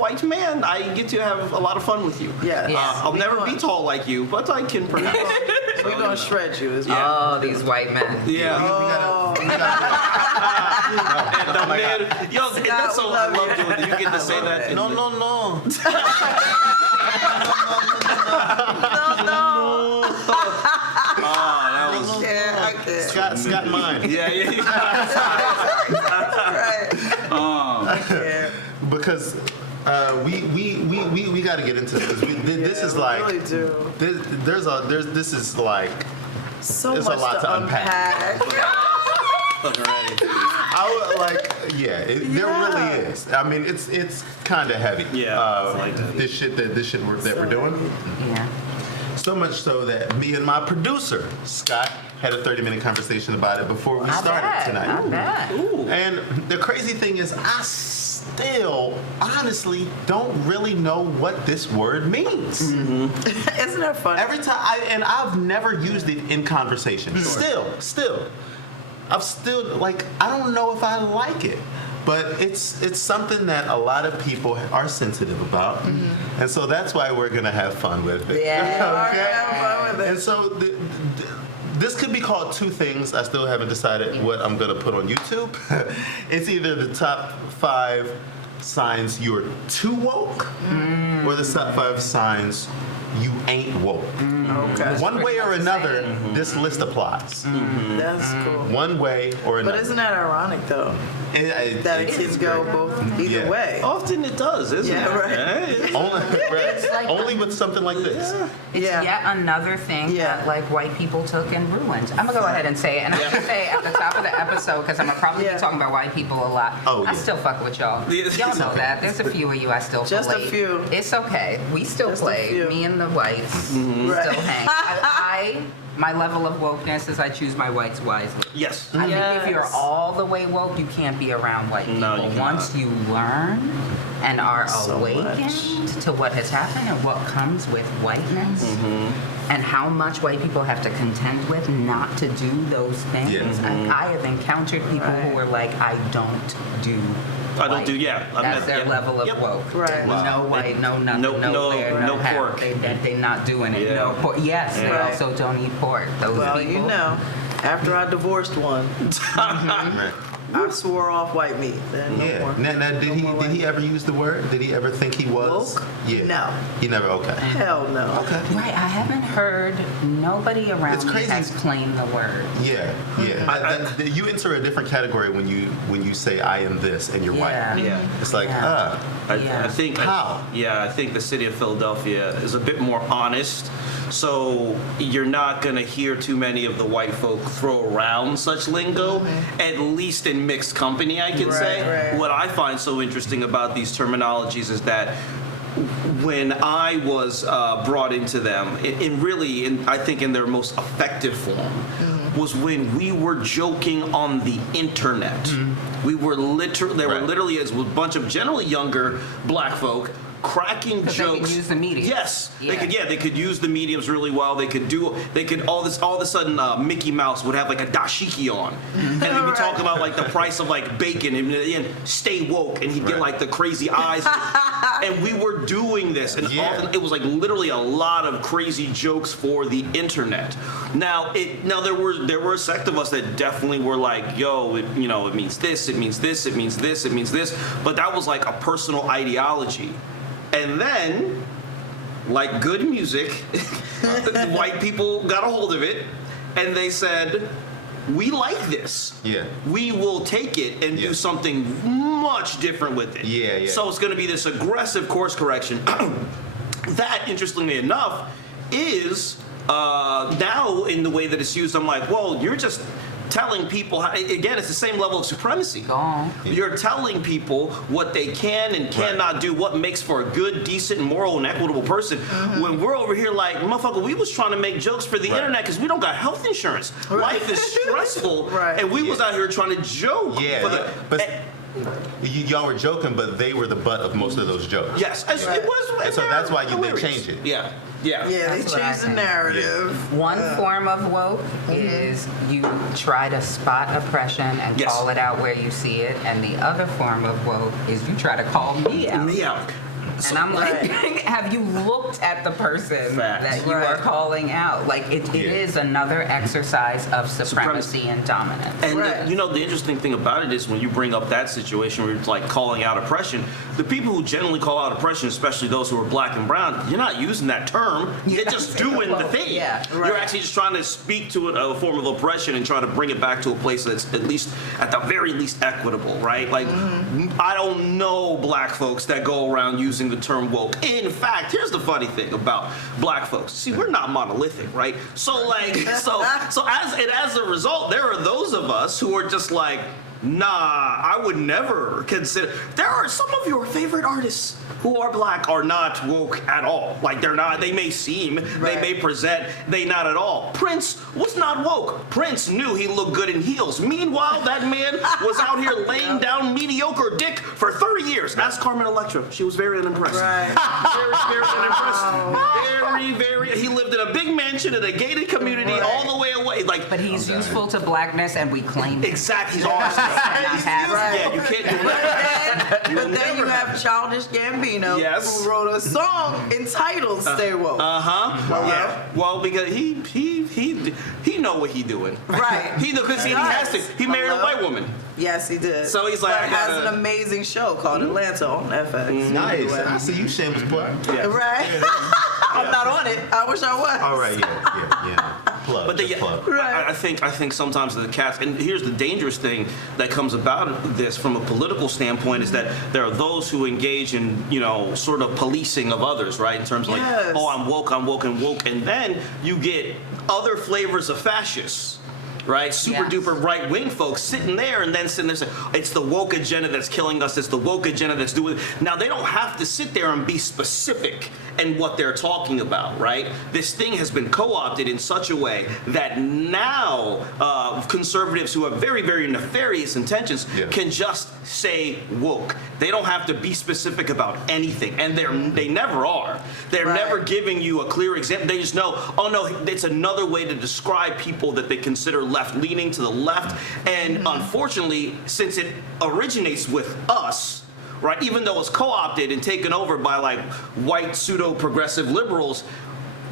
white man, I get to have a lot of fun with you. Yeah. I'll never be tall like you, but I can perhaps. We're going to shred you as Yeah. well. Oh, these white men. Yeah. We gotta, The man, yo, and that's so I love doing that. You get to say that. no. I can't. Scott mine. Yeah. I can't. Because we got to get into this. This is like really do. this is like So there's much a lot to unpack. Already. I would like, there really is. I mean, it's kind of heavy. Yeah, it's like that. This shit that we're doing. Yeah. So much so that me and my producer Scott had a 30-minute conversation about it before we started tonight. I bet. And the crazy thing is, I still honestly don't really know what this word means. Isn't that funny? Every time, I've never used it in conversation. Still, I've still like, I don't know if I like it. But it's something that a lot of people are sensitive about, and so that's why we're gonna have fun with it. Yeah. Okay. Have fun with it. And so this could be called two things. I still haven't decided what I'm gonna put on YouTube. It's either the top 5 signs you're too woke, or the top 5 signs you ain't woke. Okay. One way or another, this list applies. That's cool. One way or another. But isn't that ironic, though? That it can go both either way. Often it does, isn't Yeah, it? right. Only with something like this. It's yet another thing that like white people took and ruined. I'm gonna go ahead and say it, and I should say at the top of the episode because I'm gonna probably be talking about white people a lot. I still fuck with y'all. Y'all know that. There's a few of you I still play. Just a few. It's okay. We still play. Me and the whites still hang. My level of wokeness is I choose my whites wisely. Yes. I think if you're all the way woke, you can't be around white people. No, you cannot. Once you learn and are awakened to what has happened and what comes with whiteness and how much white people have to contend with not to do those things. I have encountered people who are like, I don't do I don't do, That's their level of woke. Right. No white, no nothing, No- no no- fair, no half. pork. They're not doing it. Yeah. No pork. Yes, they Right. also don't eat pork. Those Well, people. you know, after I divorced one, Right. I swore off white meat. Then no more. Now, did he ever use the word? Did he ever think he was? Woke? Yeah. No. He never. Okay. Hell no. Okay. Right, I haven't heard, nobody around It's me crazy. has claimed the word. Yeah. You enter a different category when you say I am this and you're white. Yeah. It's like I think How? I think the city of Philadelphia is a bit more honest. So you're not gonna hear too many of the white folk throw around such lingo, at least in mixed company, I can say. right. What I find so interesting about these terminologies is that when I was brought into them, I think in their most effective form, was when we were joking on the internet. We were literally as a bunch of generally younger black folk cracking jokes. They can use the medium. Yes, Yeah. they could use the mediums really well. They could all of a sudden Mickey Mouse would have like a dashiki on, and he'd be talking about like the price of like bacon and stay woke, and he'd get like the crazy eyes, and we were doing this, and often it was like literally a lot of crazy jokes for the internet. Now there were a sect of us that definitely were like, yo, it means this, it means this, it means this, it means this, but that was like a personal ideology. And then, like good music, the white people got a hold of it, and they said, we like this. Yeah. We will take it and do something much different with it. Yeah. So it's going to be this aggressive course correction. That, interestingly enough, is now in the way that it's used, I'm like, well, you're just telling people, again, it's the same level of supremacy. You're telling people what they can and cannot do, what makes for a good, decent, moral, and equitable person. When we're over here like, motherfucker, we was trying to make jokes for the internet because we don't got health insurance. Life is stressful, and we was out here trying to joke. But y'all were joking, but they were the butt of most of those jokes. Yes, it was. And so that's why they hilarious. changed it. Yeah, They That's what I changed the think. narrative. One form of woke is you try to spot oppression and call it out where you see it, and the other form of woke is you try to call me out. And I'm like, have you looked at the person that you are calling out? Like, it is another exercise of supremacy and dominance. And the interesting thing about it is when you bring up that situation where it's like calling out oppression, the people who generally call out oppression, especially those who are black and brown, you're not using that term. You're just doing the thing. Yeah, You're actually just trying to speak to a form of oppression and try to bring it back to a place that's at least, at the very least, equitable, right? Like, I don't know black folks that go around using the term woke. In fact, here's the funny thing about black folks. See, we're not monolithic, right? So like, so as a result, there are those of us who are just like, nah, I would never consider. There are some of your favorite artists who are black are not woke at all. Like, they're not, they may seem, they may present, they not at all. Prince was not woke. Prince knew he looked good in heels. Meanwhile, that man was out here laying down mediocre dick for 30 years. Ask Carmen Electra. She was very unimpressed. Very unimpressed. Very, he lived in a big mansion in a gated community all the way away. Like, but he's useful to blackness, and we claim it. Exactly. He's awesome. Yeah, you can't do that. But then you have Childish Gambino, who wrote a song entitled "Stay Woke." Yeah. Well, because he know what he doing. Right. He because he has to. He married a white woman. Yes, he did. So he's like, but has an amazing show called Atlanta on FX. Nice. I see you, shameless plug. Yeah. Right. I'm not on it. I wish I was. All right. Yeah. Plug. But plug. Right. I think sometimes the cats, and here's the dangerous thing that comes about this from a political standpoint is that there are those who engage in, sort of policing of others, right? In terms of like, oh, I'm woke, and then you get other flavors of fascists. Right, super duper right wing folks sitting there and then sitting there saying it's the woke agenda that's killing us. It's the woke agenda that's doing. Now they don't have to sit there and be specific in what they're talking about. Right, this thing has been co-opted in such a way that now conservatives who have very very nefarious intentions can just say woke. They don't have to be specific about anything, and they never are. They're never giving you a clear example. They just know, oh no, it's another way to describe people that they consider left-leaning to the left. And unfortunately, since it originates with us, right, even though it's co-opted and taken over by like white pseudo-progressive liberals,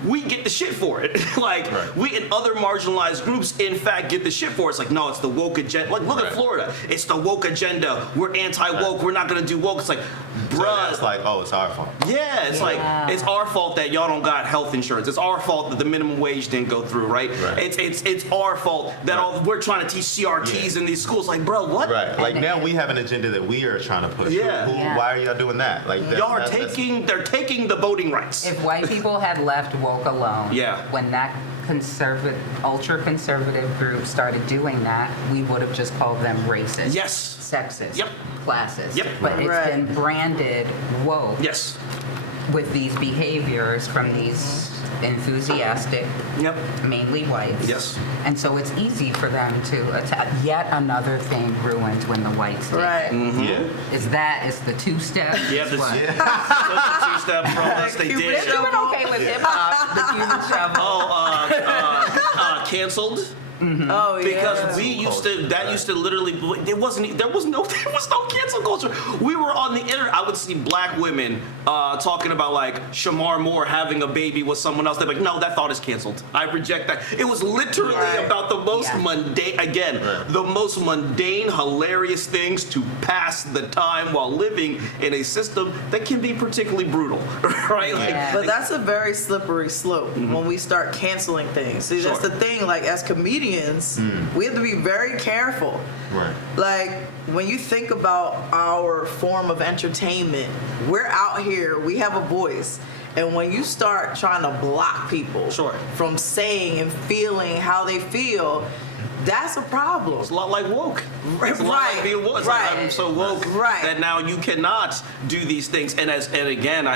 we get the shit for it. We and other marginalized groups, in fact, get the shit for it. It's like, no, it's the woke agenda. Like, look at Florida. It's the woke agenda. We're anti-woke. We're not going to do woke. It's like, bruh. It's like, oh, it's our fault. Yeah, it's like, it's our fault that y'all don't got health insurance. It's our fault that the minimum wage didn't go through, right? It's our fault that we're trying to teach CRTs in these schools. Like, bro, what? Right. Like, now we have an agenda that we are trying to push. Why are y'all doing that? Like, they're taking the voting rights. If white people had left woke alone, when that ultra-conservative group started doing that, we would have just called them racist, sexist, classist. But it's been branded woke with these behaviors from these enthusiastic, mainly whites. And so it's easy for them to attack. Yet another thing ruined when the whites did. Is the two-step? The two-step from us. They did. They're doing okay with hip-hop. The Cuban shuffle. Canceled. Oh, because we used to literally there was no cancel culture. We were on the internet. I would see black women talking about like Shamar Moore having a baby with someone else. They're like, no, that thought is canceled. I reject that. It was literally about the most mundane, the most mundane, hilarious things to pass the time while living in a system that can be particularly brutal, right? But that's a very slippery slope when we start canceling things. See, that's the thing. Like, as comedians, we have to be very careful. Like, when you think about our form of entertainment, we're out here, we have a voice. And when you start trying to block people from saying and feeling how they feel, that's a problem. It's a lot like woke. It's a lot like being woke. It's like, I'm so woke that now you cannot do these things. And again,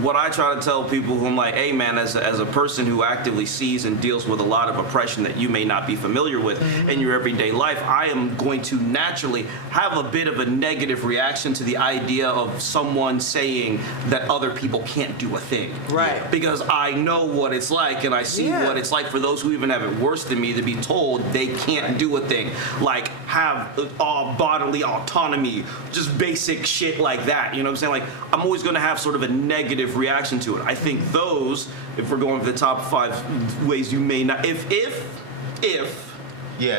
what I try to tell people who I'm like, hey man, as a person who actively sees and deals with a lot of oppression that you may not be familiar with in your everyday life, I am going to naturally have a bit of a negative reaction to the idea of someone saying that other people can't do a thing. Right. Because I know what it's like, and I see what it's like for those who even have it worse than me to be told they can't do a thing. Like have bodily autonomy, just basic shit like that. You know what I'm saying? Like I'm always going to have sort of a negative reaction to it. I think those, if we're going for the top 5 ways you may not, Yeah,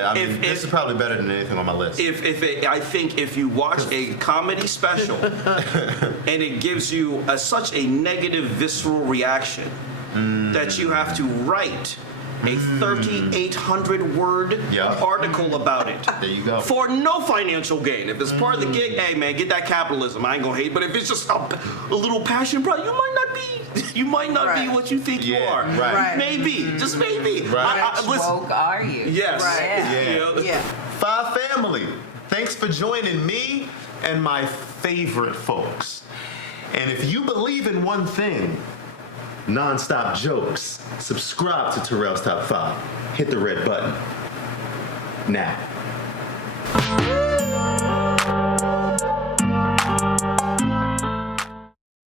I mean, this is probably better than anything on my list. I think if you watch a comedy special and it gives you such a negative visceral reaction that you have to write a 3,800 word article about it. There you go. For no financial gain. If it's part of the gig, hey man, get that capitalism. I ain't gonna hate. But if it's just a little passion, bro, you might not be what you think you are. Right. Maybe, just maybe. Right. Which woke are you? Yes. Right. Yeah. Five family, thanks for joining me and my favorite folks. And if you believe in one thing, non-stop jokes, subscribe to Terrell's Top 5. Hit the red button now.